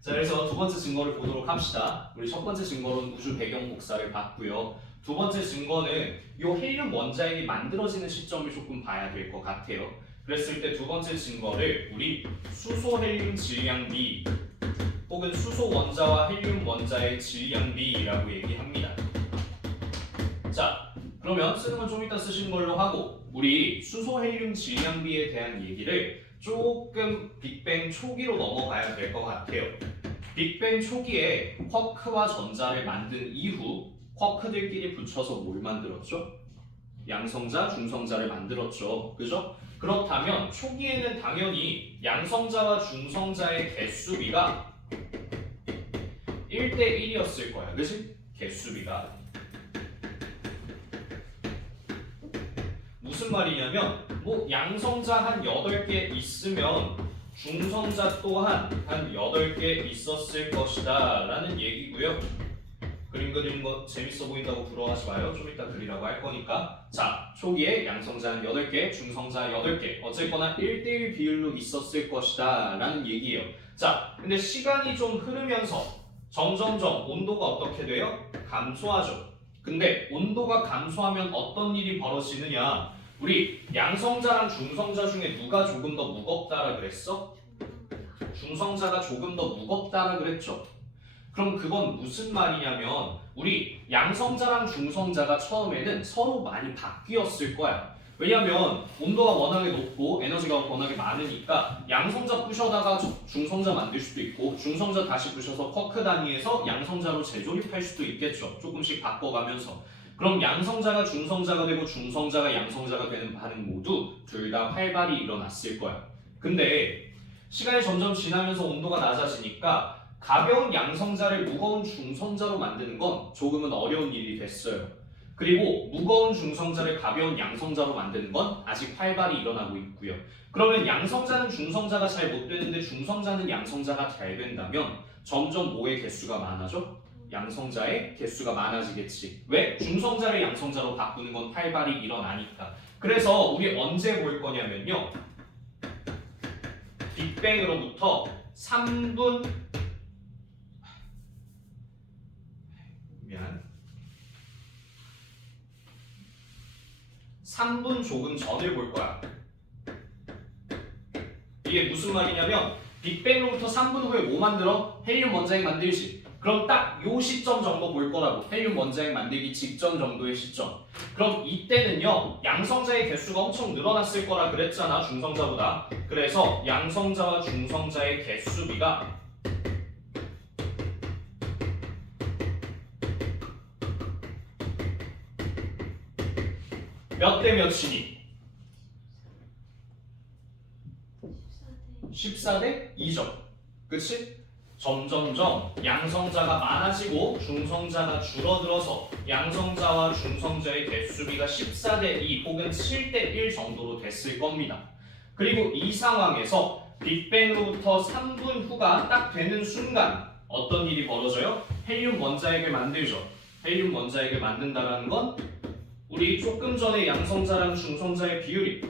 자, 그래서 두 번째 증거를 보도록 합시다. 우리 첫 번째 증거로는 우주 배경 복사를 봤고요. 두 번째 증거는 이 헬륨 원자핵이 만들어지는 시점을 조금 봐야 될 것 같아요. 그랬을 때 두 번째 증거를 우리 수소 헬륨 질량비 혹은 수소 원자와 헬륨 원자의 질량비라고 얘기합니다. 자, 그러면 쓰는 건 좀 이따 쓰시는 걸로 하고 우리 수소 헬륨 질량비에 대한 얘기를 조금 빅뱅 초기로 넘어가야 될 것 같아요. 빅뱅 초기에 쿼크와 전자를 만든 이후 쿼크들끼리 붙여서 뭘 만들었죠? 양성자, 중성자를 만들었죠. 그죠? 그렇다면 초기에는 당연히 양성자와 중성자의 개수비가 1대 1이었을 거야. 그치? 개수비가. 무슨 말이냐면 뭐 양성자 한 8개 있으면 중성자 또한 한 8개 있었을 것이다 라는 얘기고요. 그림 그리는 거 재밌어 보인다고 부러워하지 마요. 좀 이따 그리라고 할 거니까. 자, 초기에 양성자 한 8개, 중성자 8개 어쨌거나 1대1 비율로 있었을 것이다 라는 얘기예요. 자, 근데 시간이 좀 흐르면서 점점점 온도가 어떻게 돼요? 감소하죠. 근데 온도가 감소하면 어떤 일이 벌어지느냐? 우리 양성자랑 중성자 중에 누가 조금 더 무겁다라 그랬어? 중성자가 조금 더 무겁다라 그랬죠. 그럼 그건 무슨 말이냐면 우리 양성자랑 중성자가 처음에는 서로 많이 바뀌었을 거야. 왜냐면 온도가 워낙에 높고 에너지가 워낙에 많으니까 양성자 부셔다가 중성자 만들 수도 있고 중성자 다시 부셔서 쿼크 단위에서 양성자로 재조립할 수도 있겠죠. 조금씩 바꿔가면서. 그럼 양성자가 중성자가 되고 중성자가 양성자가 되는 반응 모두 둘 다 활발히 일어났을 거야. 근데 시간이 점점 지나면서 온도가 낮아지니까 가벼운 양성자를 무거운 중성자로 만드는 건 조금은 어려운 일이 됐어요. 그리고 무거운 중성자를 가벼운 양성자로 만드는 건 아직 활발히 일어나고 있고요. 그러면 양성자는 중성자가 잘 못 되는데 중성자는 양성자가 잘 된다면 점점 뭐의 개수가 많아져? 양성자의 개수가 많아지겠지. 왜? 중성자를 양성자로 바꾸는 건 활발히 일어나니까. 그래서 우리 언제 볼 거냐면요. 빅뱅으로부터 3분 조금 전을 볼 거야. 이게 무슨 말이냐면 빅뱅으로부터 3분 후에 뭐 만들어? 헬륨 원자핵 만들지. 그럼 딱 요 시점 정도 볼 거라고. 헬륨 원자핵 만들기 직전 정도의 시점. 그럼 이때는요. 양성자의 개수가 엄청 늘어났을 거라 그랬잖아. 중성자보다. 그래서 양성자와 중성자의 개수비가 몇 대 몇이니? 14대 2점. 그치? 점점점 양성자가 많아지고 중성자가 줄어들어서 양성자와 중성자의 개수비가 14대 2 혹은 7대 1 정도로 됐을 겁니다. 그리고 이 상황에서 빅뱅으로부터 3분 후가 딱 되는 순간 어떤 일이 벌어져요? 헬륨 원자핵을 만들죠. 헬륨 원자핵을 만든다는 건 우리 조금 전에 양성자랑 중성자의 비율이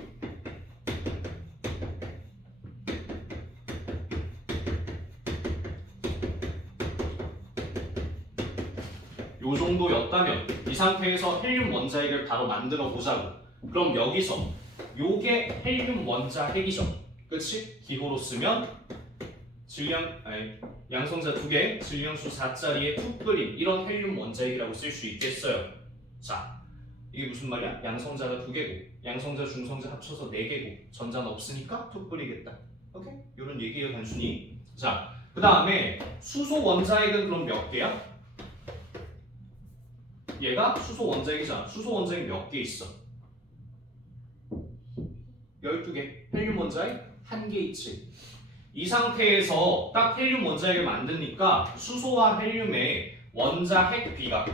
요 정도였다면 이 상태에서 헬륨 원자핵을 바로 만들어 보자고. 그럼 여기서 요게 헬륨 원자핵이죠. 그치? 기호로 쓰면 양성자 2개, 질량수 4짜리에 툭 끓인 이런 헬륨 원자핵이라고 쓸 수 있겠어요. 자, 이게 무슨 말이야? 양성자가 2개고 양성자 중성자 합쳐서 4개고 전자는 없으니까 툭 끓이겠다. 오케이? 이런 얘기예요 단순히. 자, 그 다음에 수소 원자핵은 그럼 몇 개야? 얘가 수소 원자핵이잖아. 수소 원자핵 몇 개 있어? 12개. 헬륨 원자핵 1개 있지. 이 상태에서 딱 헬륨 원자핵을 만드니까 수소와 헬륨의 원자핵 비가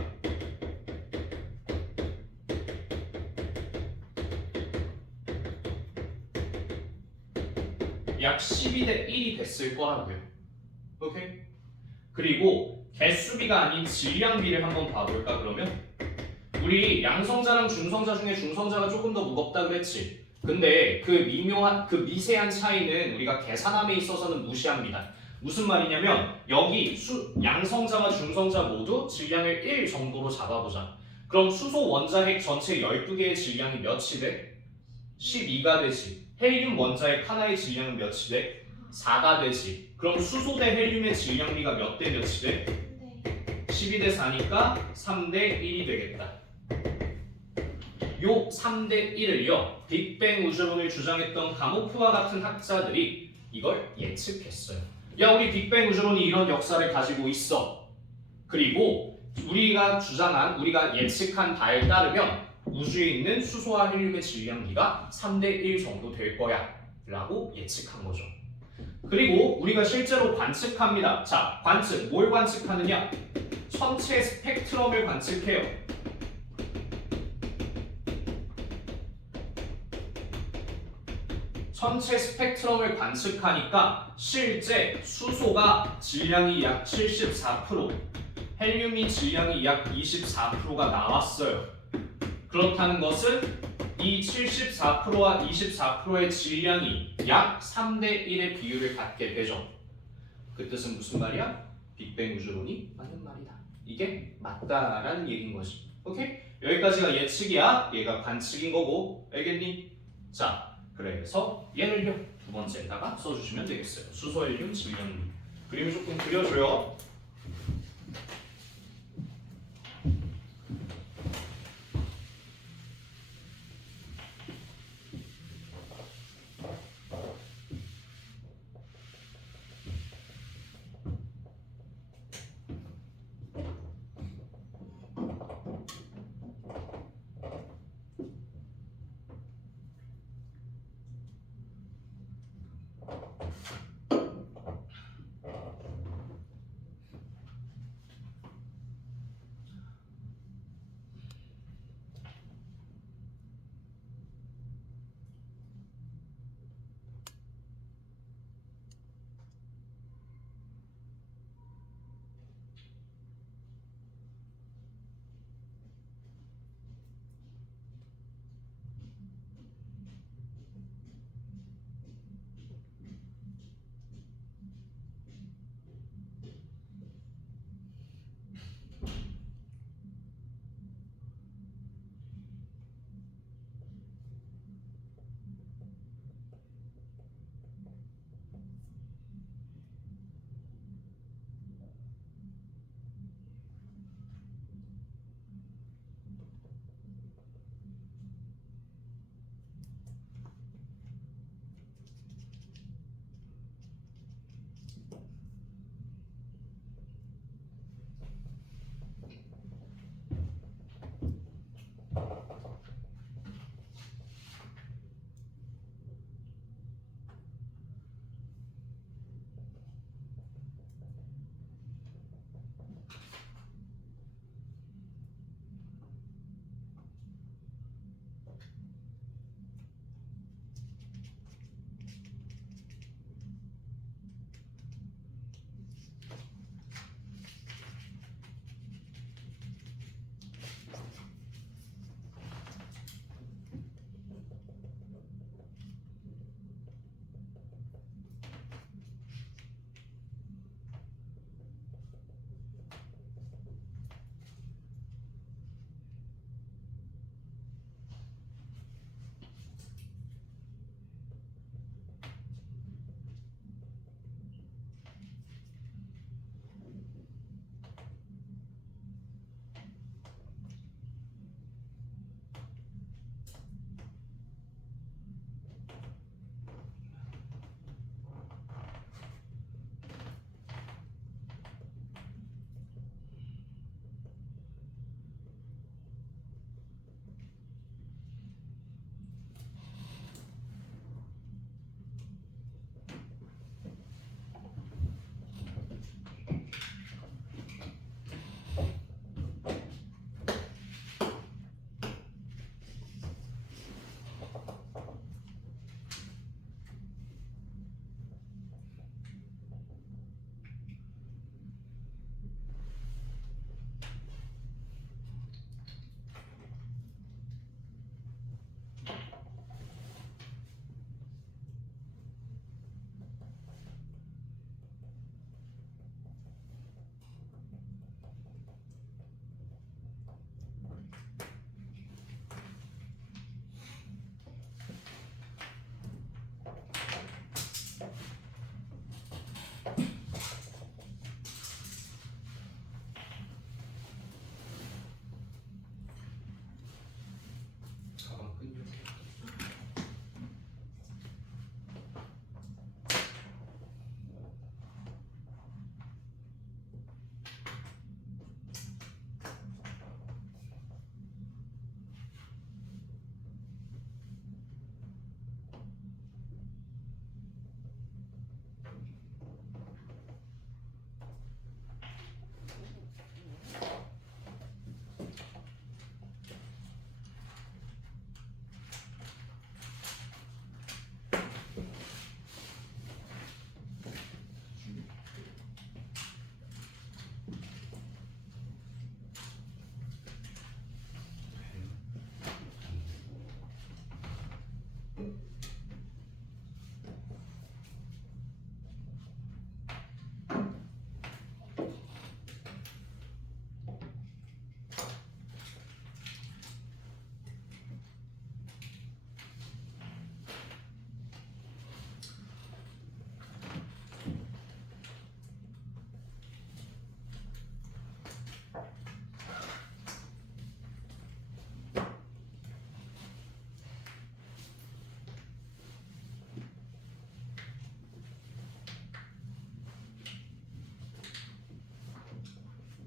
약 12대 1이 됐을 거라고요. 오케이? 그리고 개수비가 아닌 질량비를 한번 봐볼까 그러면? 우리 양성자랑 중성자 중에 중성자가 조금 더 무겁다 그랬지. 근데 그 미세한 차이는 우리가 계산함에 있어서는 무시합니다. 무슨 말이냐면 여기 양성자와 중성자 모두 질량을 1 정도로 잡아보자. 그럼 수소 원자핵 전체 12개의 질량이 몇이 돼? 12가 되지. 헬륨 원자핵 하나의 질량은 몇이 돼? 4가 되지. 그럼 수소 대 헬륨의 질량비가 몇 대 몇이 돼? 12대 4니까 3대 1이 되겠다. 요 3대 1을요. 빅뱅 우주론을 주장했던 가모프와 같은 학자들이 이걸 예측했어요. 야, 우리 빅뱅 우주론이 이런 역사를 가지고 있어. 그리고 우리가 예측한 바에 따르면 우주에 있는 수소와 헬륨의 질량비가 3대 1 정도 될 거야 라고 예측한 거죠. 그리고 우리가 실제로 관측합니다. 자, 관측, 뭘 관측하느냐? 천체 스펙트럼을 관측해요. 천체 스펙트럼을 관측하니까 실제 수소가 질량이 약 74%, 헬륨이 질량이 약 24%가 나왔어요. 그렇다는 것은 이 74%와 24%의 질량이 약 3대 1의 비율을 갖게 되죠. 그 뜻은 무슨 말이야? 빅뱅 우주론이 맞는 말이다. 이게 맞다라는 얘기인 거지. 오케이? 여기까지가 예측이야. 얘가 관측인 거고. 알겠니? 자, 그래서 얘를요. 두 번째에다가 써주시면 되겠어요. 수소, 헬륨, 질량비. 그림을 조금 그려줘요.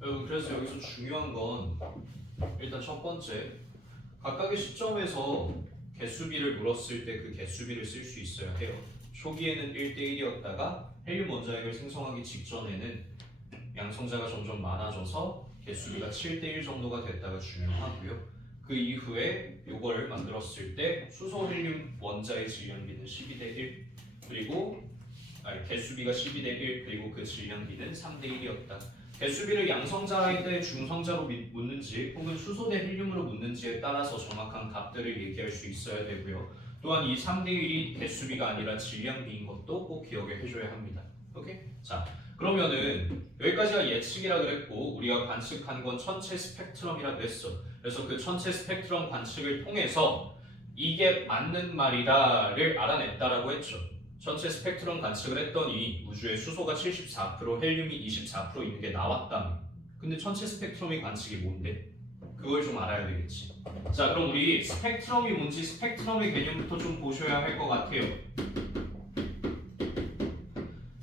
그래서 여기서 중요한 건 일단 첫 번째 각각의 시점에서 개수비를 물었을 때 그 개수비를 쓸 수 있어야 해요. 초기에는 1대1이었다가 헬륨 원자핵을 생성하기 직전에는 양성자가 점점 많아져서 개수비가 7대1 정도가 됐다가 중요하고요. 그 이후에 이걸 만들었을 때 수소 헬륨 원자의 질량비는 12대1 그리고 개수비가 12대1 그리고 그 질량비는 3대1이었다. 개수비를 양성자일 때 중성자로 묻는지 혹은 수소 대 헬륨으로 묻는지에 따라서 정확한 값들을 얘기할 수 있어야 되고요. 또한 이 3대1이 개수비가 아니라 질량비인 것도 꼭 기억을 해줘야 합니다. 오케이? 자, 그러면은 여기까지가 예측이라 그랬고 우리가 관측한 건 전체 스펙트럼이라고 했어. 그래서 그 전체 스펙트럼 관측을 통해서 이게 맞는 말이다를 알아냈다라고 했죠. 전체 스펙트럼 관측을 했더니 우주에 수소가 74%, 헬륨이 24% 있는 게 나왔다며. 근데 전체 스펙트럼의 관측이 뭔데? 그걸 좀 알아야 되겠지. 자, 그럼 우리 스펙트럼이 뭔지 스펙트럼의 개념부터 좀 보셔야 할 것 같아요.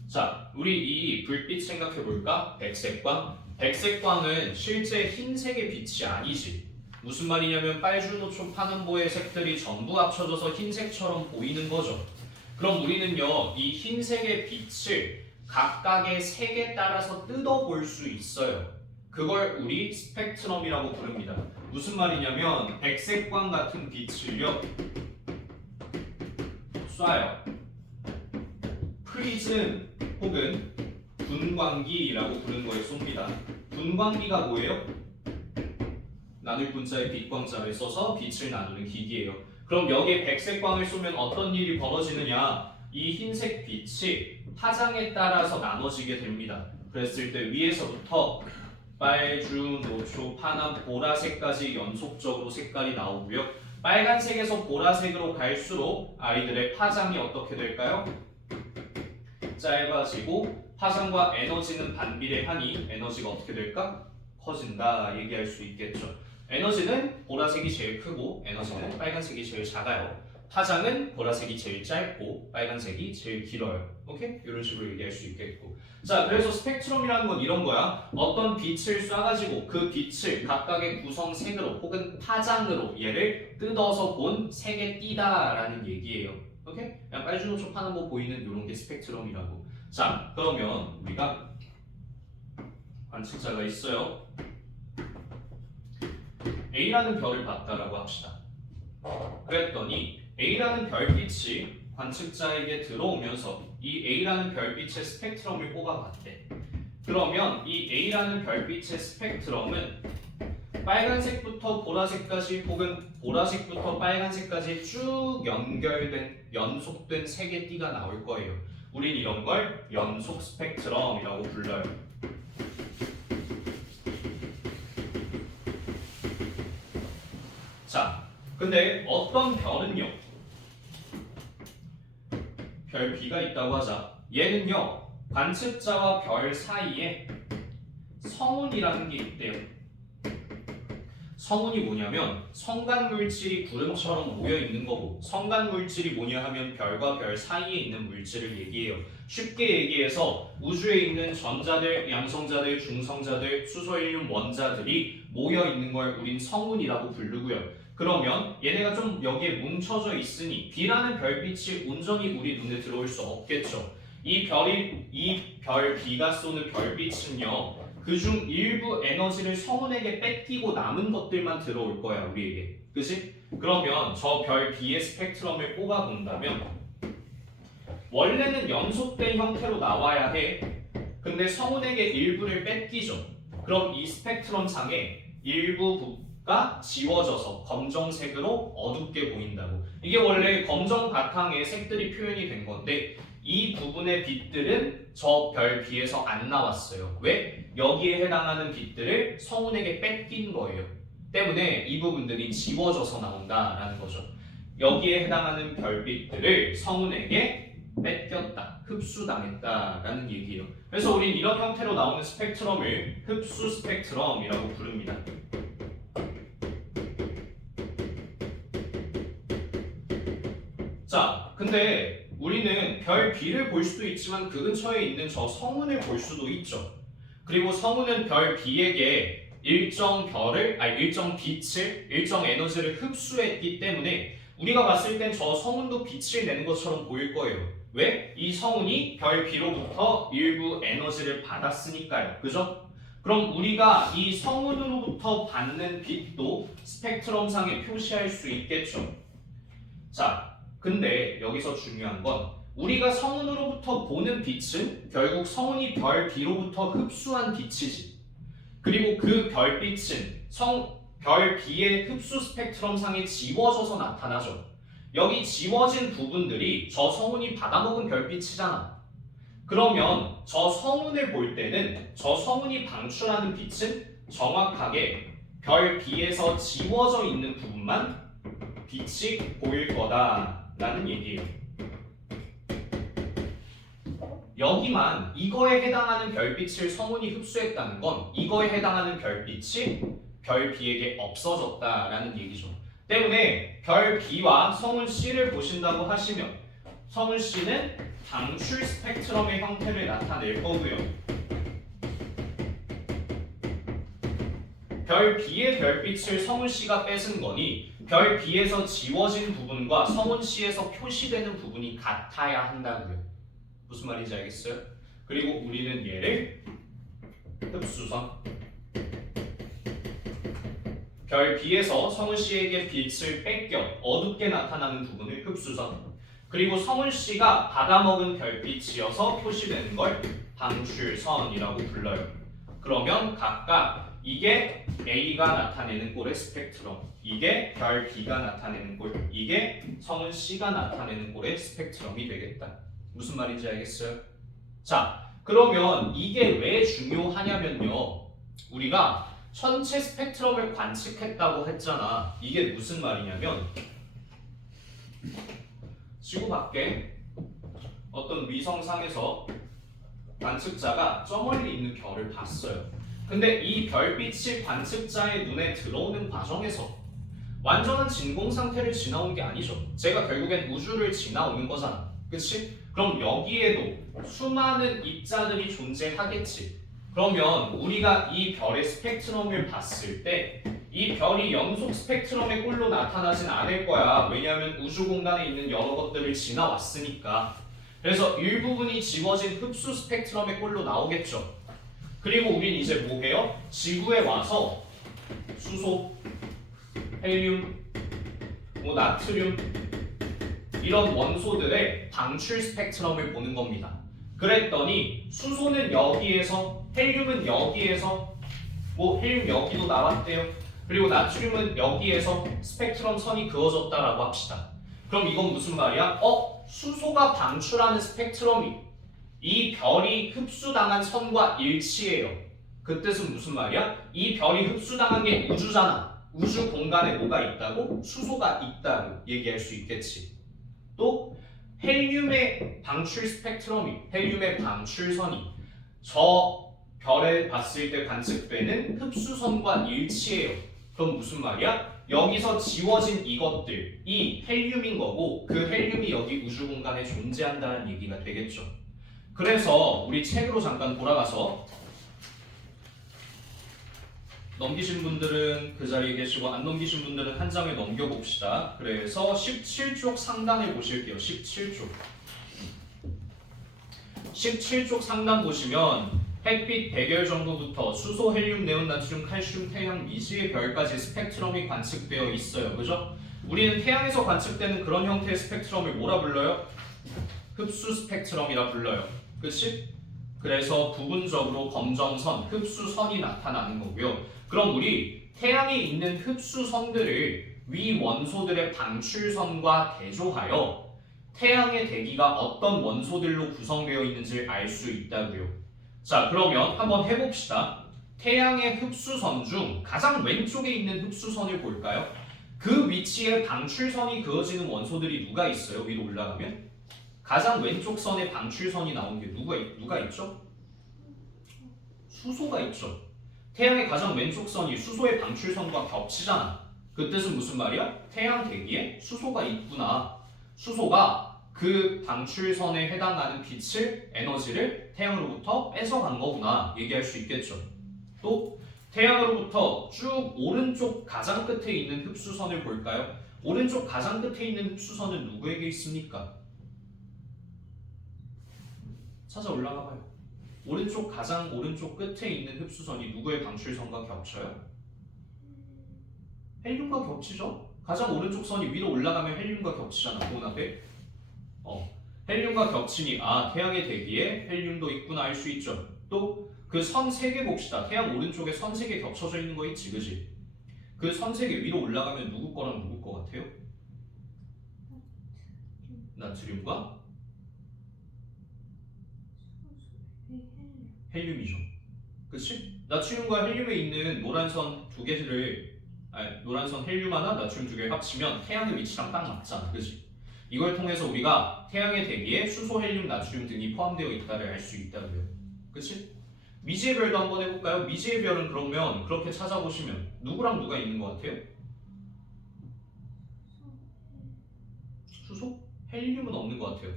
자, 우리 이 불빛 생각해 볼까? 백색광. 백색광은 실제 흰색의 빛이 아니지. 무슨 말이냐면 빨주노초 파남보의 색들이 전부 합쳐져서 흰색처럼 보이는 거죠. 그럼 우리는요, 이 흰색의 빛을 각각의 색에 따라서 뜯어볼 수 있어요. 그걸 우리 스펙트럼이라고 부릅니다. 무슨 말이냐면 백색광 같은 빛을요 쏴요. 프리즘 혹은 분광기라고 부르는 거에 쏩니다. 분광기가 뭐예요? 나눌 분자에 빛광자를 써서 빛을 나누는 기기예요. 그럼 여기에 백색광을 쏘면 어떤 일이 벌어지느냐? 이 흰색 빛이 파장에 따라서 나눠지게 됩니다. 그랬을 때 위에서부터 빨주, 노초, 파남, 보라색까지 연속적으로 색깔이 나오고요. 빨간색에서 보라색으로 갈수록 아이들의 파장이 어떻게 될까요? 짧아지고 파장과 에너지는 반비례하니 에너지가 어떻게 될까? 커진다 얘기할 수 있겠죠. 에너지는 보라색이 제일 크고 에너지는 빨간색이 제일 작아요. 파장은 보라색이 제일 짧고 빨간색이 제일 길어요. 오케이? 이런 식으로 얘기할 수 있겠고. 자, 그래서 스펙트럼이라는 건 이런 거야. 어떤 빛을 쏴가지고 그 빛을 각각의 구성색으로 혹은 파장으로 얘를 뜯어서 본 색의 띠다라는 얘기예요. 오케이? 그냥 빨주노초 파남보 보이는 이런 게 스펙트럼이라고. 자, 그러면 우리가 관측자가 있어요. A라는 별을 봤다라고 합시다. 그랬더니 A라는 별빛이 관측자에게 들어오면서 이 A라는 별빛의 스펙트럼을 뽑아봤대. 그러면 이 A라는 별빛의 스펙트럼은 빨간색부터 보라색까지 혹은 보라색부터 빨간색까지 쭉 연속된 색의 띠가 나올 거예요. 우린 이런 걸 연속 스펙트럼이라고 불러요. 자, 근데 어떤 별은요, 별 B가 있다고 하자. 얘는요, 관측자와 별 사이에 성운이라는 게 있대요. 성운이 뭐냐면 성간물질이 구름처럼 모여있는 거고, 성간물질이 뭐냐 하면 별과 별 사이에 있는 물질을 얘기해요. 쉽게 얘기해서 우주에 있는 전자들, 양성자들, 중성자들, 수소헬륨 원자들이 모여있는 걸 우린 성운이라고 부르고요. 그러면 얘네가 좀 여기에 뭉쳐져 있으니 B라는 별빛이 온전히 우리 눈에 들어올 수 없겠죠. 이 별 B가 쏘는 별빛은요, 그중 일부 에너지를 성운에게 뺏기고 남은 것들만 들어올 거야, 우리에게. 그치? 그러면 저 별 B의 스펙트럼을 뽑아본다면 원래는 연속된 형태로 나와야 해. 근데 성운에게 일부를 뺏기죠. 그럼 이 스펙트럼 상에 일부가 지워져서 검정색으로 어둡게 보인다고. 이게 원래 검정 바탕에 색들이 표현이 된 건데 이 부분의 빛들은 저 별 B에서 안 나왔어요. 왜? 여기에 해당하는 빛들을 성운에게 뺏긴 거예요. 때문에 이 부분들이 지워져서 나온다라는 거죠. 여기에 해당하는 별빛들을 성운에게 뺏겼다, 흡수당했다라는 얘기예요. 그래서 우린 이런 형태로 나오는 스펙트럼을 흡수 스펙트럼이라고 부릅니다. 자, 근데 우리는 별 B를 볼 수도 있지만 그 근처에 있는 저 성운을 볼 수도 있죠. 그리고 성운은 별 B에게 일정 빛을, 일정 에너지를 흡수했기 때문에 우리가 봤을 땐 저 성운도 빛을 내는 것처럼 보일 거예요. 왜? 이 성운이 별 B로부터 일부 에너지를 받았으니까요. 그죠? 그럼 우리가 이 성운으로부터 받는 빛도 스펙트럼상에 표시할 수 있겠죠. 자, 근데 여기서 중요한 건 우리가 성운으로부터 보는 빛은 결국 성운이 별 B로부터 흡수한 빛이지. 그리고 그 별빛은 별 B의 흡수 스펙트럼상에 지워져서 나타나죠. 여기 지워진 부분들이 저 성운이 받아먹은 별빛이잖아. 그러면 저 성운을 볼 때는 저 성운이 방출하는 빛은 정확하게 별 B에서 지워져 있는 부분만 빛이 보일 거다라는 얘기예요. 여기만 이거에 해당하는 별빛을 성운이 흡수했다는 건 이거에 해당하는 별빛이 별 B에게 없어졌다라는 얘기죠. 때문에 별 B와 성운 C를 보신다고 하시면 성운 C는 방출 스펙트럼의 형태를 나타낼 거고요. 별 B의 별빛을 성운 C가 뺏은 거니 별 B에서 지워진 부분과 성운 C에서 표시되는 부분이 같아야 한다고요. 무슨 말인지 알겠어요? 그리고 우리는 얘를 흡수선, 별 B에서 성운 C에게 빛을 뺏겨 어둡게 나타나는 부분을 흡수선, 그리고 성운 C가 받아먹은 별빛이어서 표시되는 걸 방출선이라고 불러요. 그러면 각각 이게 A가 나타내는 꼴의 스펙트럼, 이게 별 B가 나타내는 꼴, 이게 성운 C가 나타내는 꼴의 스펙트럼이 되겠다. 무슨 말인지 알겠어요? 자, 그러면 이게 왜 중요하냐면요. 우리가 전체 스펙트럼을 관측했다고 했잖아. 이게 무슨 말이냐면 지구 밖에 어떤 위성상에서 관측자가 저 멀리 있는 별을 봤어요. 근데 이 별빛이 관측자의 눈에 들어오는 과정에서 완전한 진공 상태를 지나온 게 아니죠. 제가 결국엔 우주를 지나오는 거잖아. 그치? 그럼 여기에도 수많은 입자들이 존재하겠지. 그러면 우리가 이 별의 스펙트럼을 봤을 때 이 별이 연속 스펙트럼의 꼴로 나타나진 않을 거야. 왜냐하면 우주 공간에 있는 여러 것들을 지나왔으니까. 그래서 일부분이 지워진 흡수 스펙트럼의 꼴로 나오겠죠. 그리고 우린 이제 뭐 해요? 지구에 와서 수소, 헬륨, 나트륨 이런 원소들의 방출 스펙트럼을 보는 겁니다. 그랬더니 수소는 여기에서, 헬륨은 여기에서, 헬륨 여기도 나왔대요. 그리고 나트륨은 여기에서 스펙트럼 선이 그어졌다라고 합시다. 그럼 이건 무슨 말이야? 수소가 방출하는 스펙트럼이 이 별이 흡수당한 선과 일치해요. 그 뜻은 무슨 말이야? 이 별이 흡수당한 게 우주잖아. 우주 공간에 뭐가 있다고? 수소가 있다고 얘기할 수 있겠지. 또 헬륨의 방출 스펙트럼이, 헬륨의 방출선이 저 별을 봤을 때 관측되는 흡수선과 일치해요. 그럼 무슨 말이야? 여기서 지워진 이것들, 이 헬륨인 거고 그 헬륨이 여기 우주 공간에 존재한다는 얘기가 되겠죠. 그래서 우리 책으로 잠깐 돌아가서 넘기신 분들은 그 자리에 계시고 안 넘기신 분들은 한 장을 넘겨봅시다. 그래서 17쪽 상단을 보실게요. 17쪽 상단 보시면 햇빛 백열 정도부터 수소, 헬륨, 네온, 나트륨, 칼슘, 태양, 미지의 별까지 스펙트럼이 관측되어 있어요. 그죠? 우리는 태양에서 관측되는 그런 형태의 스펙트럼을 뭐라 불러요? 흡수 스펙트럼이라 불러요. 그치? 그래서 부분적으로 검정선, 흡수선이 나타나는 거고요. 그럼 우리 태양에 있는 흡수선들을 위 원소들의 방출선과 대조하여 태양의 대기가 어떤 원소들로 구성되어 있는지를 알 수 있다고요. 자, 그러면 한번 해봅시다. 태양의 흡수선 중 가장 왼쪽에 있는 흡수선을 볼까요? 그 위치에 방출선이 그어지는 원소들이 누가 있어요? 위로 올라가면? 가장 왼쪽 선에 방출선이 나온 게 누가 있죠? 수소가 있죠. 태양의 가장 왼쪽 선이 수소의 방출선과 겹치잖아. 그 뜻은 무슨 말이야? 태양 대기에 수소가 있구나. 수소가 그 방출선에 해당하는 빛을 에너지를 태양으로부터 뺏어간 거구나 얘기할 수 있겠죠. 또 태양으로부터 쭉 오른쪽 가장 끝에 있는 흡수선을 볼까요? 오른쪽 가장 끝에 있는 흡수선은 누구에게 있습니까? 찾아 올라가봐요. 가장 오른쪽 끝에 있는 흡수선이 누구의 방출선과 겹쳐요? 헬륨과 겹치죠? 가장 오른쪽 선이 위로 올라가면 헬륨과 겹치잖아. 본 앞에. 헬륨과 겹치니 태양의 대기에 헬륨도 있구나 알 수 있죠. 또 그 선 세 개 봅시다. 태양 오른쪽에 선 세 개 겹쳐져 있는 거 있지, 그지? 그 선 세 개 위로 올라가면 누구 거랑 누구 거 같아요? 나트륨과 헬륨이죠. 그치? 나트륨과 헬륨에 있는 노란선 두 개를 노란선 헬륨 하나, 나트륨 두 개를 합치면 태양의 위치랑 딱 맞잖아. 그치? 이걸 통해서 우리가 태양의 대기에 수소, 헬륨, 나트륨 등이 포함되어 있다를 알 수 있다고요. 그치? 미지의 별도 한번 해볼까요? 미지의 별은 그러면 그렇게 찾아보시면 누구랑 누가 있는 것 같아요? 수소? 헬륨은 없는 것 같아요.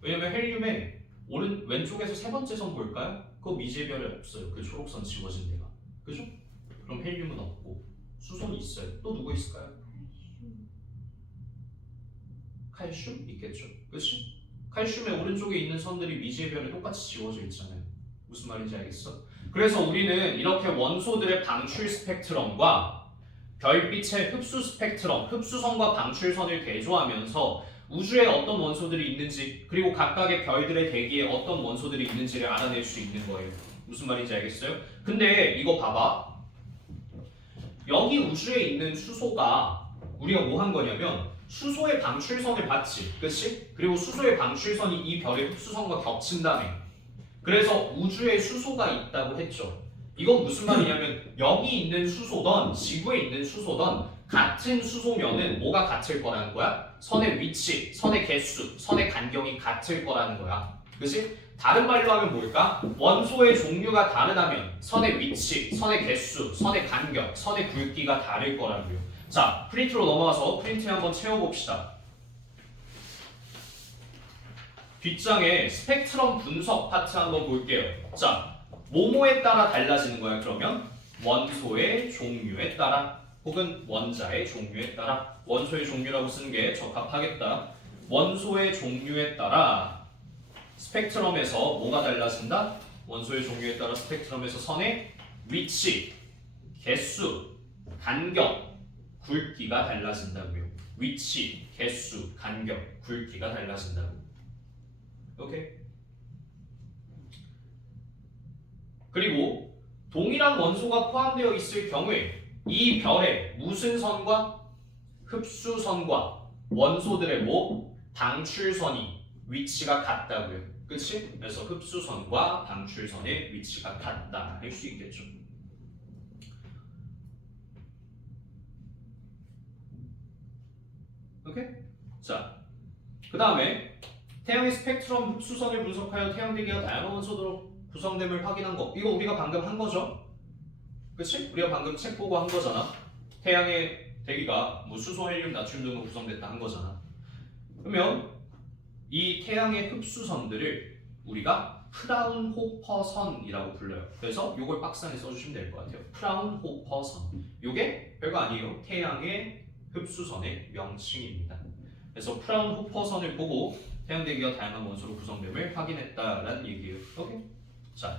왜냐면 헬륨에 왼쪽에서 세 번째 선 볼까요? 그거 미지의 별이 없어요. 그 초록선 지워진 데가. 그죠? 그럼 헬륨은 없고 수소는 있어요. 또 누구 있을까요? 칼슘 있겠죠. 그치? 칼슘의 오른쪽에 있는 선들이 미지의 별에 똑같이 지워져 있잖아요. 무슨 말인지 알겠어? 그래서 우리는 이렇게 원소들의 방출 스펙트럼과 별빛의 흡수 스펙트럼, 흡수선과 방출선을 대조하면서 우주에 어떤 원소들이 있는지 그리고 각각의 별들의 대기에 어떤 원소들이 있는지를 알아낼 수 있는 거예요. 무슨 말인지 알겠어요? 근데 이거 봐봐. 여기 우주에 있는 수소가 우리가 뭐 한 거냐면 수소의 방출선을 봤지, 그치? 그리고 수소의 방출선이 이 별의 흡수선과 겹친다며. 그래서 우주에 수소가 있다고 했죠. 이건 무슨 말이냐면 여기 있는 수소든 지구에 있는 수소든 같은 수소면은 뭐가 같을 거라는 거야? 선의 위치, 선의 개수, 선의 간격이 같을 거라는 거야. 그치? 다른 말로 하면 뭘까? 원소의 종류가 다르다면 선의 위치, 선의 개수, 선의 간격, 선의 굵기가 다를 거라고요. 자, 프린트로 넘어가서 프린트 한번 채워봅시다. 뒷장에 스펙트럼 분석 파트 한번 볼게요. 자, 뭐뭐에 따라 달라지는 거야 그러면? 원소의 종류에 따라 혹은 원자의 종류에 따라. 원소의 종류라고 쓰는 게 적합하겠다. 원소의 종류에 따라 스펙트럼에서 뭐가 달라진다? 원소의 종류에 따라 스펙트럼에서 선의 위치, 개수, 간격, 굵기가 달라진다고요. 위치, 개수, 간격, 굵기가 달라진다고. 오케이. 그리고 동일한 원소가 포함되어 있을 경우에 이 별에 무슨 선과 흡수선과 원소들의 방출선이 위치가 같다고요. 그치? 그래서 흡수선과 방출선의 위치가 같다 할 수 있겠죠. 오케이? 자, 그 다음에 태양의 스펙트럼 흡수선을 분석하여 태양 대기가 다양한 원소로 구성됨을 확인한 거. 이거 우리가 방금 한 거죠? 그치? 우리가 방금 책 보고 한 거잖아. 태양의 대기가 수소, 헬륨, 나트륨 등으로 구성됐다 한 거잖아. 그러면 이 태양의 흡수선들을 우리가 프라운호퍼선이라고 불러요. 그래서 요걸 박스안에 써주시면 될 것 같아요. 프라운호퍼선. 요게 별거 아니에요. 태양의 흡수선의 명칭입니다. 그래서 프라운호퍼선을 보고 태양 대기가 다양한 원소로 구성됨을 확인했다라는 얘기예요. 오케이? 자,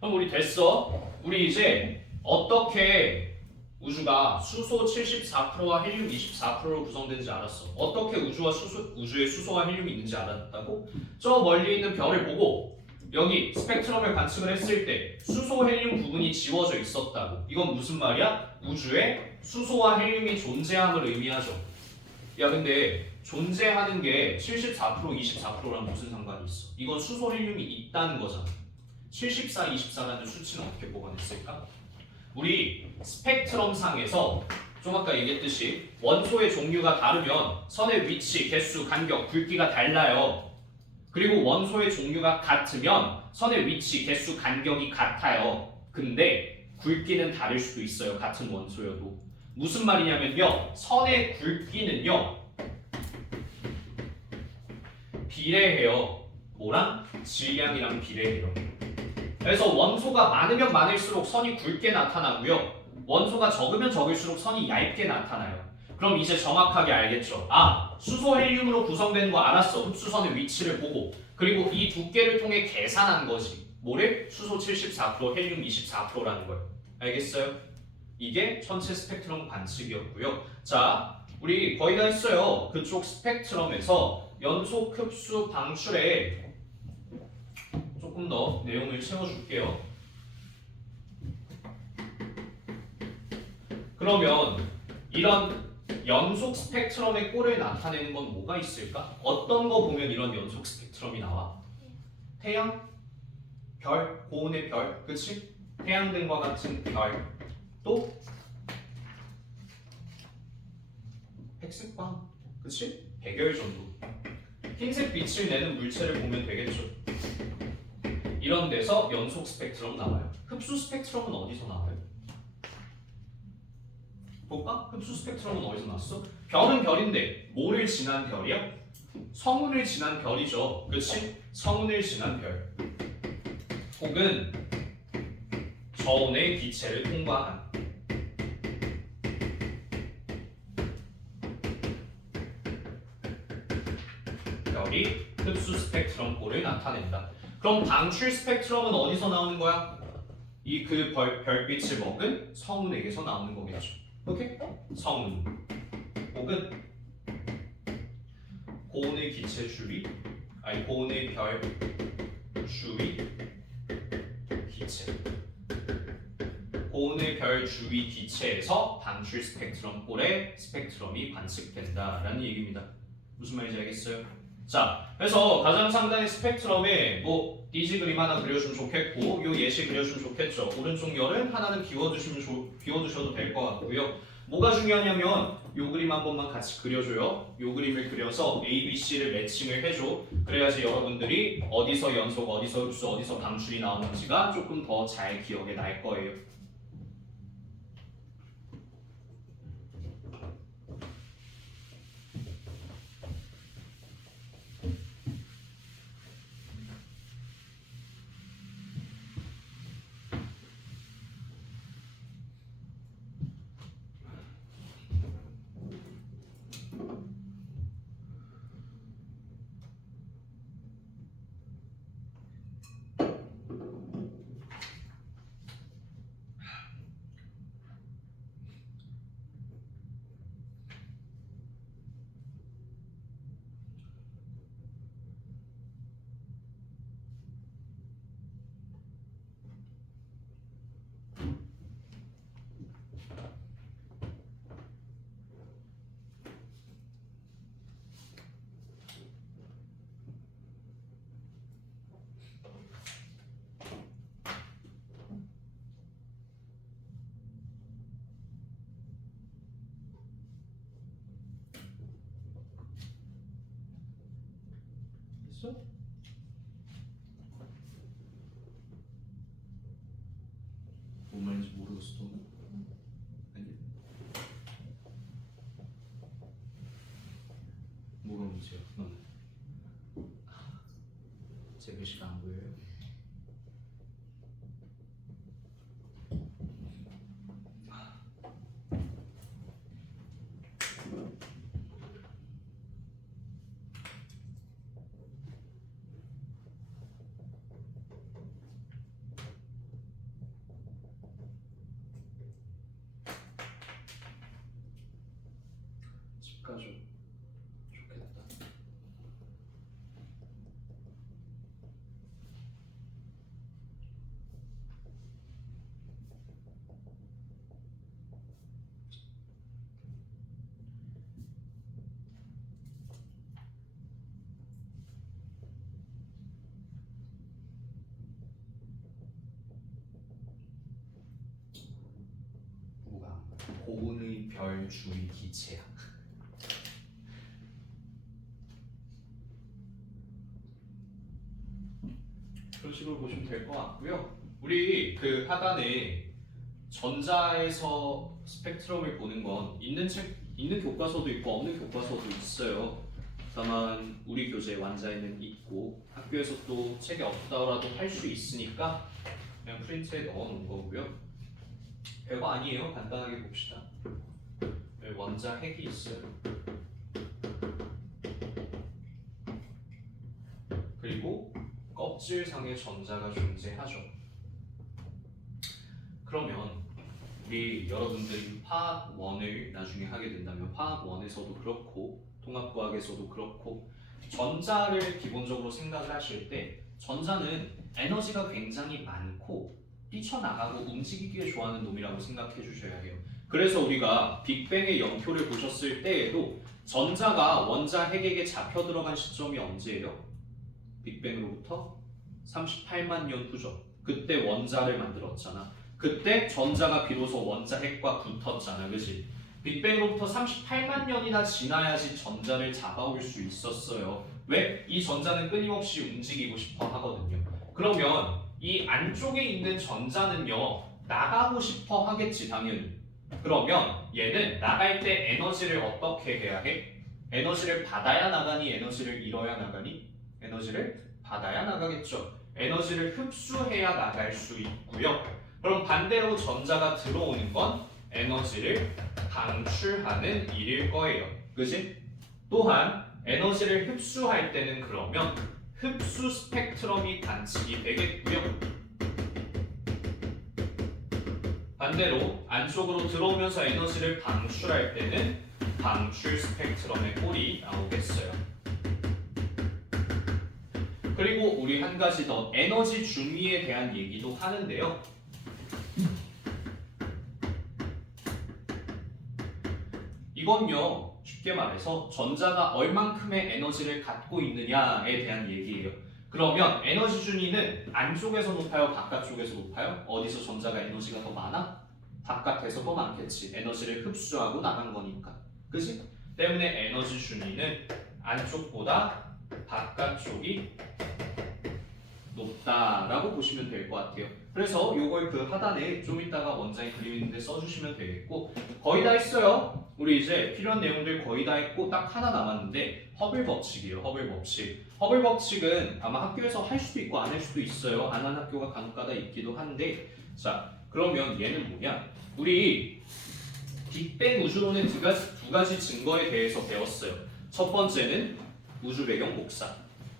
그럼 우리 됐어. 우리 이제 어떻게 우주가 수소 74%와 헬륨 24%로 구성되는지 알았어. 어떻게 우주에 수소와 헬륨이 있는지 알았다고? 저 멀리 있는 별을 보고 여기 스펙트럼을 관측을 했을 때 수소, 헬륨 부분이 지워져 있었다고. 이건 무슨 말이야? 우주에 수소와 헬륨이 존재함을 의미하죠. 야, 근데 존재하는 게 74%, 24%랑 무슨 상관이 있어? 이건 수소, 헬륨이 있다는 거잖아. 74, 24라는 수치는 어떻게 보관했을까? 우리 스펙트럼 상에서 좀 아까 얘기했듯이 원소의 종류가 다르면 선의 위치, 개수, 간격, 굵기가 달라요. 그리고 원소의 종류가 같으면 선의 위치, 개수, 간격이 같아요. 근데 굵기는 다를 수도 있어요. 같은 원소여도. 무슨 말이냐면요. 선의 굵기는요. 비례해요. 뭐랑? 질량이랑 비례해요. 그래서 원소가 많으면 많을수록 선이 굵게 나타나고요. 원소가 적으면 적을수록 선이 얇게 나타나요. 그럼 이제 정확하게 알겠죠? 아, 수소 헬륨으로 구성되는 거 알았어. 흡수선의 위치를 보고. 그리고 이 두께를 통해 계산한 거지. 뭐를? 수소 74%, 헬륨 24%라는 걸. 알겠어요? 이게 전체 스펙트럼 관측이었고요. 자, 우리 거의 다 했어요. 그쪽 스펙트럼에서 연속 흡수 방출에 조금 더 내용을 채워줄게요. 그러면 이런 연속 스펙트럼의 꼴을 나타내는 건 뭐가 있을까? 어떤 거 보면 이런 연속 스펙트럼이 나와? 태양, 별, 고온의 별, 그치? 태양등과 같은 별, 또 백색광, 그치? 백열전도, 흰색 빛을 내는 물체를 보면 되겠죠. 이런 데서 연속 스펙트럼 나와요. 흡수 스펙트럼은 어디서 나와요? 볼까? 흡수 스펙트럼은 어디서 나왔어? 별은 별인데 뭐를 지난 별이야? 성운을 지난 별이죠. 그치? 성운을 지난 별 혹은 저온의 기체를 통과한 별이 흡수 스펙트럼 꼴을 나타낸다. 그럼 방출 스펙트럼은 어디서 나오는 거야? 이 그 별빛을 먹은 성운에게서 나오는 거겠죠. 오케이? 성운 혹은 고온의 기체 주위, 아니 고온의 별 주위 기체, 고온의 별 주위 기체에서 방출 스펙트럼 꼴의 스펙트럼이 관측된다라는 얘기입니다. 무슨 말인지 알겠어요? 자, 그래서 가장 상단의 스펙트럼에 뭐 디지 그림 하나 그려주면 좋겠고 요 예시 그려주면 좋겠죠. 오른쪽 열은 하나는 비워두셔도 될 것 같고요. 뭐가 중요하냐면 요 그림 한 번만 같이 그려줘요. 요 그림을 그려서 A, B, C를 매칭을 해줘. 그래야지 여러분들이 어디서 연속, 어디서 흡수, 어디서 방출이 나오는지가 조금 더 잘 기억에 날 거예요. 됐어? 뭔 말인지 모르겠어. 아니 뭐가 문제야? 너는 제 글씨가 안 보여요? 집 가죠. 좋겠다. 뭐가? 고온의 별 주위 기체야. 그런 식으로 보시면 될 것 같고요. 우리 그 하단에 전자에서 스펙트럼을 보는 건 있는 교과서도 있고 없는 교과서도 있어요. 다만 우리 교재 완자에는 있고 학교에서 또 책에 없다라도 할 수 있으니까 그냥 프린트에 넣어 놓은 거고요. 별거 아니에요. 간단하게 봅시다. 원자 핵이 있어요. 그리고 껍질상의 전자가 존재하죠. 그러면 우리 여러분들이 화학 1을 나중에 하게 된다면 화학 1에서도 그렇고 통합과학에서도 그렇고 전자를 기본적으로 생각을 하실 때 전자는 에너지가 굉장히 많고 뛰쳐나가고 움직이기를 좋아하는 놈이라고 생각해 주셔야 해요. 그래서 우리가 빅뱅의 영표를 보셨을 때에도 전자가 원자 핵에게 잡혀 들어간 시점이 언제예요? 빅뱅으로부터 38만 년 후죠. 그때 원자를 만들었잖아. 그때 전자가 비로소 원자 핵과 붙었잖아. 그치? 빅뱅으로부터 38만 년이나 지나야지 전자를 잡아올 수 있었어요. 왜? 이 전자는 끊임없이 움직이고 싶어 하거든요. 그러면 이 안쪽에 있는 전자는요 나가고 싶어 하겠지 당연히. 그러면 얘는 나갈 때 에너지를 어떻게 해야 해? 에너지를 받아야 나가니 에너지를 잃어야 나가니? 에너지를 받아야 나가겠죠. 에너지를 흡수해야 나갈 수 있고요. 그럼 반대로 전자가 들어오는 건 에너지를 방출하는 일일 거예요. 그지? 또한 에너지를 흡수할 때는 그러면 흡수 스펙트럼이 관측이 되겠고요. 반대로 안쪽으로 들어오면서 에너지를 방출할 때는 방출 스펙트럼의 꼴이 나오겠어요. 그리고 우리 한 가지 더 에너지 준위에 대한 얘기도 하는데요. 이건요 쉽게 말해서 전자가 얼만큼의 에너지를 갖고 있느냐에 대한 얘기예요. 그러면 에너지 준위는 안쪽에서 높아요? 바깥쪽에서 높아요? 어디서 전자가 에너지가 더 많아? 바깥에서 더 많겠지. 에너지를 흡수하고 나간 거니까. 그치? 때문에 에너지 준위는 안쪽보다 바깥쪽이 높다라고 보시면 될 것 같아요. 그래서 요걸 그 하단에 좀 이따가 원장이 그림 있는데 써주시면 되겠고 거의 다 했어요. 우리 이제 필요한 내용들 거의 다 했고 딱 하나 남았는데 허블 법칙이에요. 허블 법칙. 허블 법칙은 아마 학교에서 할 수도 있고 안 할 수도 있어요. 안 한 학교가 간혹가다 있기도 한데 자 그러면 얘는 뭐냐? 우리 빅뱅 우주론의 두 가지 증거에 대해서 배웠어요. 첫 번째는 우주 배경 복사,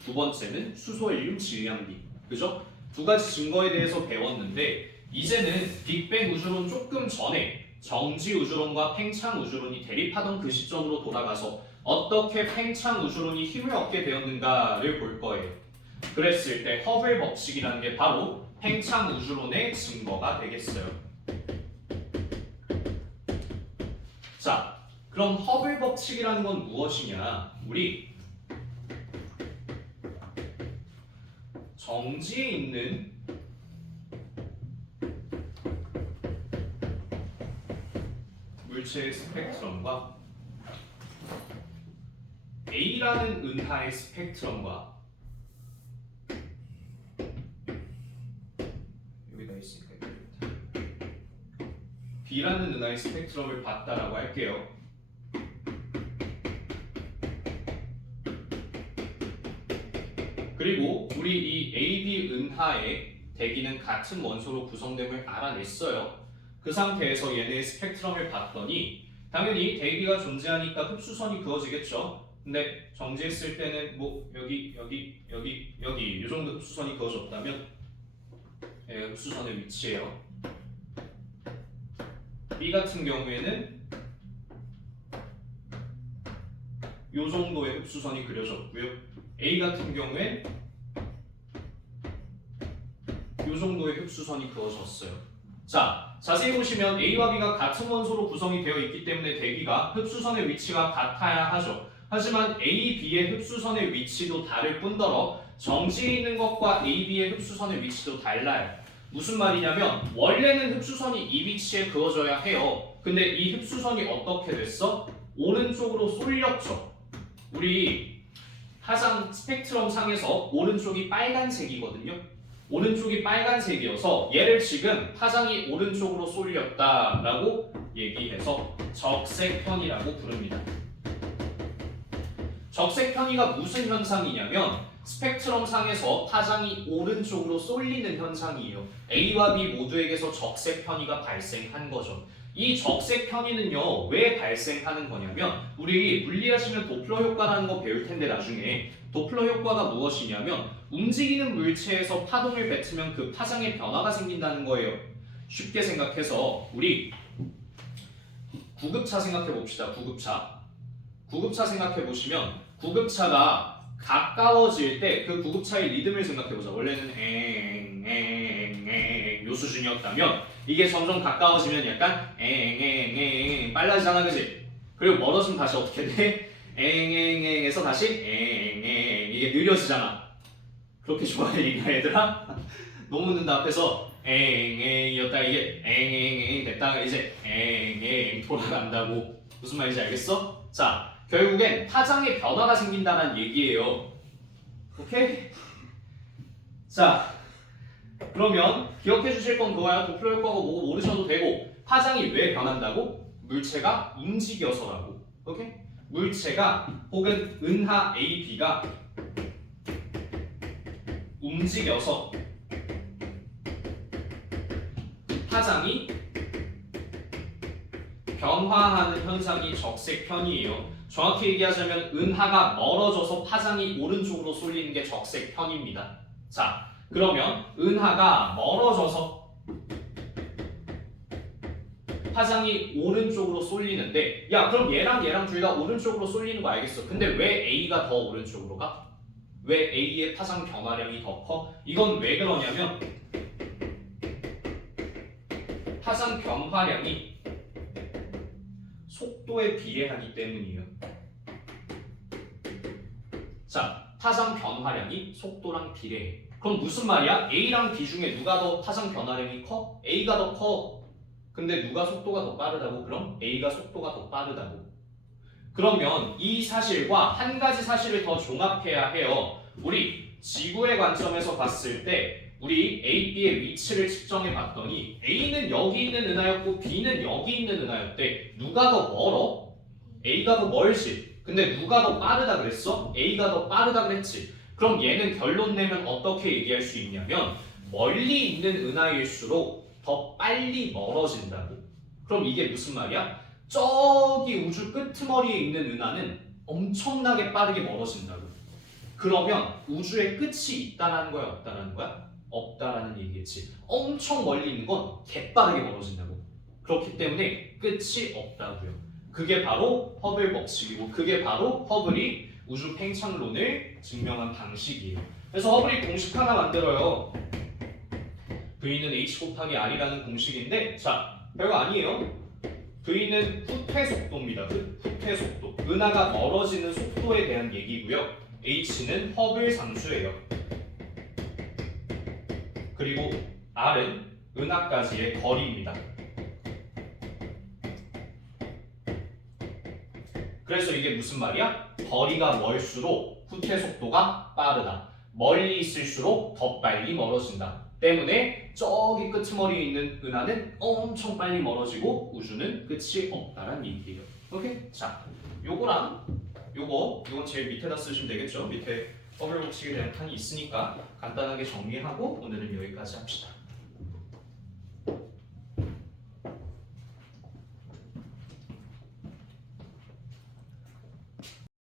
두 번째는 수소 헬륨 질량비. 그죠? 두 가지 증거에 대해서 배웠는데 이제는 빅뱅 우주론 조금 전에 정지 우주론과 팽창 우주론이 대립하던 그 시점으로 돌아가서 어떻게 팽창 우주론이 힘을 얻게 되었는가를 볼 거예요. 그랬을 때 허블 법칙이라는 게 바로 팽창 우주론의 증거가 되겠어요. 자, 그럼 허블 법칙이라는 건 무엇이냐? 우리 정지에 있는 물체의 스펙트럼과 A라는 은하의 스펙트럼과 여기다 있으니까 B라는 은하의 스펙트럼을 봤다라고 할게요. 그리고 우리 이 AB 은하의 대기는 같은 원소로 구성됨을 알아냈어요. 그 상태에서 얘네의 스펙트럼을 봤더니 당연히 대기가 존재하니까 흡수선이 그어지겠죠. 근데 정지했을 때는 뭐 여기 이 정도 흡수선이 그어졌다면 흡수선의 위치예요. B 같은 경우에는 이 정도의 흡수선이 그려졌고요. A 같은 경우엔 이 정도의 흡수선이 그어졌어요. 자, 자세히 보시면 A와 B가 같은 원소로 구성이 되어 있기 때문에 대기가 흡수선의 위치가 같아야 하죠. 하지만 A, B의 흡수선의 위치도 다를 뿐더러 정지에 있는 것과 A, B의 흡수선의 위치도 달라요. 무슨 말이냐면 원래는 흡수선이 이 위치에 그어져야 해요. 근데 이 흡수선이 어떻게 됐어? 오른쪽으로 쏠렸죠. 우리 화상 스펙트럼 상에서 오른쪽이 빨간색이거든요. 오른쪽이 빨간색이어서 얘를 지금 파장이 오른쪽으로 쏠렸다라고 얘기해서 적색현이라고 부릅니다. 적색 편의가 무슨 현상이냐면 스펙트럼 상에서 파장이 오른쪽으로 쏠리는 현상이에요. A와 B 모두에게서 적색 편의가 발생한 거죠. 이 적색 편의는요 왜 발생하는 거냐면 우리 물리하시면 도플러 효과라는 거 배울 텐데 나중에 도플러 효과가 무엇이냐면 움직이는 물체에서 파동을 뱉으면 그 파장에 변화가 생긴다는 거예요. 쉽게 생각해서 우리 구급차 생각해 봅시다. 구급차 생각해 보시면 구급차가 가까워질 때 그 구급차의 리듬을 생각해 보자. 원래는 엥엥엥 요 수준이었다면 이게 점점 가까워지면 약간 엥엥엥 빨라지잖아, 그지? 그리고 멀어지면 다시 어떻게 돼? 엥엥엥에서 다시 엥엥 이게 느려지잖아. 그렇게 좋아할 일이야 얘들아? 너무 는다 앞에서 엥엥이었다가 이게 엥엥엥 됐다가 이제 엥엥 돌아간다고. 무슨 말인지 알겠어? 자, 결국엔 파장에 변화가 생긴다는 얘기예요. 오케이? 자, 그러면 기억해 주실 건 그거야. 도플러 효과가 뭐고 모르셔도 되고 파장이 왜 변한다고? 물체가 움직여서라고. 오케이? 물체가 혹은 은하 A, B가 움직여서 파장이 변화하는 현상이 적색 편이에요. 정확히 얘기하자면 은하가 멀어져서 파장이 오른쪽으로 쏠리는 게 적색 편입니다. 자, 그러면 은하가 멀어져서 파장이 오른쪽으로 쏠리는데 야 그럼 얘랑 둘 다 오른쪽으로 쏠리는 거 알겠어. 근데 왜 A가 더 오른쪽으로 가? 왜 A의 파장 변화량이 더 커? 이건 왜 그러냐면 파장 변화량이 속도에 비례하기 때문이에요. 자, 파장 변화량이 속도랑 비례해. 그럼 무슨 말이야? A랑 B 중에 누가 더 파장 변화량이 커? A가 더 커. 근데 누가 속도가 더 빠르다고? 그럼 A가 속도가 더 빠르다고. 그러면 이 사실과 한 가지 사실을 더 종합해야 해요. 우리 지구의 관점에서 봤을 때 우리 A, B의 위치를 측정해 봤더니 A는 여기 있는 은하였고 B는 여기 있는 은하였대. 누가 더 멀어? A가 더 멀지. 근데 누가 더 빠르다 그랬어? A가 더 빠르다 그랬지. 그럼 얘는 결론 내면 어떻게 얘기할 수 있냐면 멀리 있는 은하일수록 더 빨리 멀어진다고. 그럼 이게 무슨 말이야? 저기 우주 끄트머리에 있는 은하는 엄청나게 빠르게 멀어진다고. 그러면 우주의 끝이 있다라는 거야, 없다라는 거야? 없다라는 얘기겠지. 엄청 멀리 있는 건 개빠르게 멀어진다고. 그렇기 때문에 끝이 없다고요. 그게 바로 허블 법칙이고 그게 바로 허블이 우주 팽창론을 증명한 방식이에요. 그래서 허블이 공식 하나 만들어요. V는 H 곱하기 R이라는 공식인데 자, 별거 아니에요. V는 후퇴 속도입니다. 후퇴 속도. 은하가 멀어지는 속도에 대한 얘기고요. H는 허블 상수예요. 그리고 R은 은하까지의 거리입니다. 그래서 이게 무슨 말이야? 거리가 멀수록 후퇴 속도가 빠르다. 멀리 있을수록 더 빨리 멀어진다. 때문에 저기 끄트머리에 있는 은하는 엄청 빨리 멀어지고 우주는 끝이 없다는 얘기예요. 오케이? 자, 요거랑 요건 제일 밑에다 쓰시면 되겠죠? 밑에 허블 법칙에 대한 칸이 있으니까 간단하게 정리하고 오늘은 여기까지 합시다.